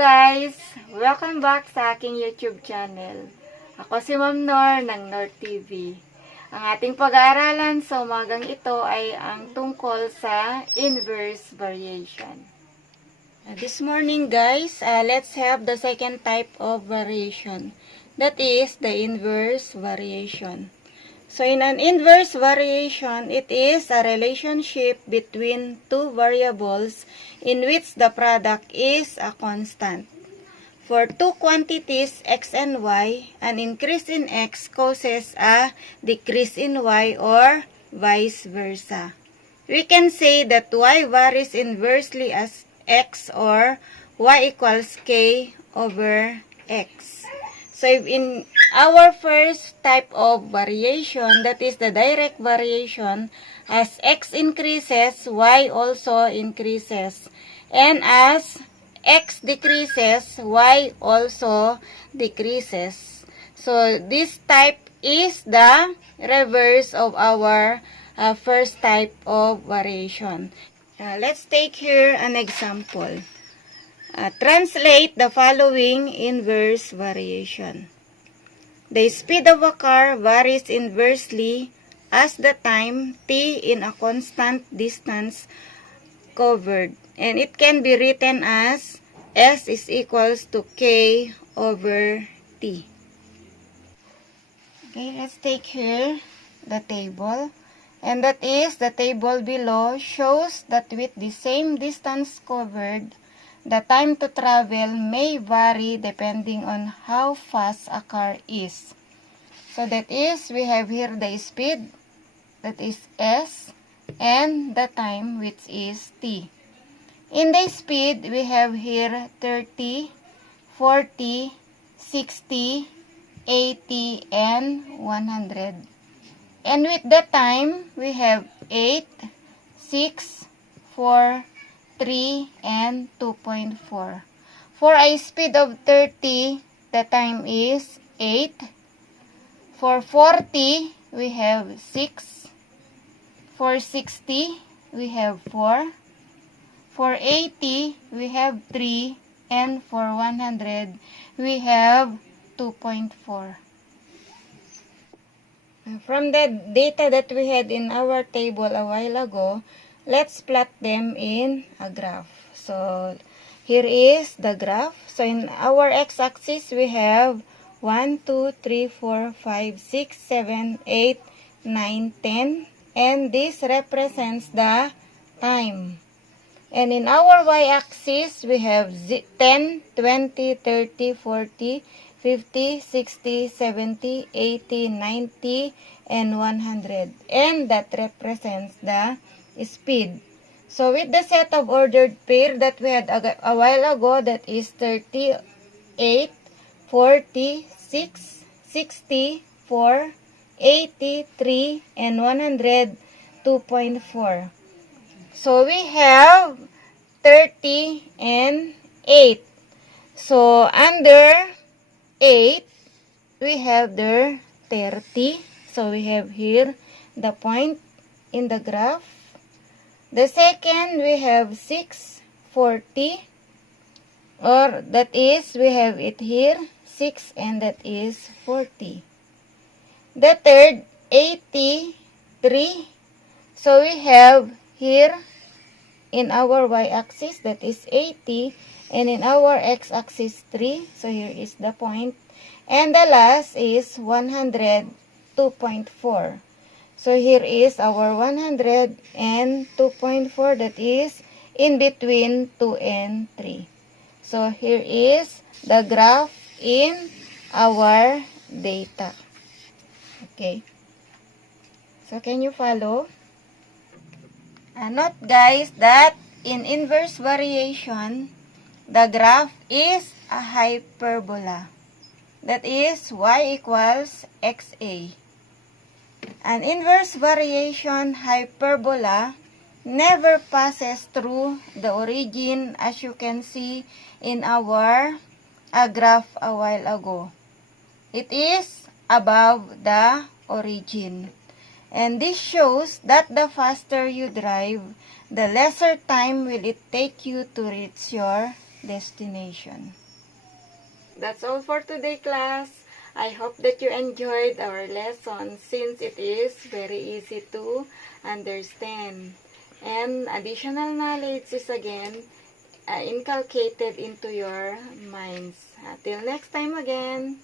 guys! Welcome back sa aking YouTube channel. Ako si Ma'am Nor ng Nor TV. Ang ating pag-aaralan sa umagang ito ay ang tungkol sa inverse variation. This morning guys, let's have the second type of variation. That is the inverse variation. So in an inverse variation, it is a relationship between two variables in which the product is a constant. For two quantities x and y, an increase in x causes a decrease in y or vice versa. We can say that y varies inversely as x or y equals k over x. So if in our first type of variation, that is the direct variation, as x increases, y also increases. And as x decreases, y also decreases. So this type is the reverse of our first type of variation. Let's take here an example. Translate the following inverse variation. The speed of a car varies inversely as the time t in a constant distance covered. And it can be written as S is equals to K over T. Okay, let's take here the table. And that is, the table below shows that with the same distance covered, the time to travel may vary depending on how fast a car is. So that is, we have here the speed, that is S, and the time, which is T. In the speed, we have here 30, 40, 60, 80, and 100. And with the time, we have 8, 6, 4, 3, and 2.4. For a speed of 30, the time is 8. For 40, we have 6. For 60, we have 4. For 80, we have 3. And for 100, we have 2.4. From the data that we had in our table a while ago, let's plot them in a graph. So, here is the graph. So, in our x-axis, we have 1, 2, 3, 4, 5, 6, 7, 8, 9, 10. And this represents the time. And in our y-axis, we have 10, 20, 30, 40, 50, 60, 70, 80, 90, and 100. And that represents the speed. So with the set of ordered pair that we had a while ago, that is 38, 46, 64, 83, and 100, 2.4. So we have 30 and 8. So under 8, we have the 30. So we have here the point in the graph. The second, we have 6, 40. Or that is, we have it here, 6, and that is 40. The third, 83. So we have here in our y-axis, that is 80. And in our x-axis, 3. So here is the point. And the last is 100, 2.4. So here is our 100 and 2.4, that is in between 2 and 3. So here is the graph in our data. Okay. So can you follow? Note guys that in inverse variation, the graph is a hyperbola. That is y equals xa. An inverse variation hyperbola never passes through the origin, as you can see in our graph a while ago. It is above the origin. And this shows that the faster you drive, the lesser time will it take you to reach your destination. That's all for today, class. I hope that you enjoyed our lesson since it is very easy to understand. And additional knowledge is again inculcated into your minds. Till next time again.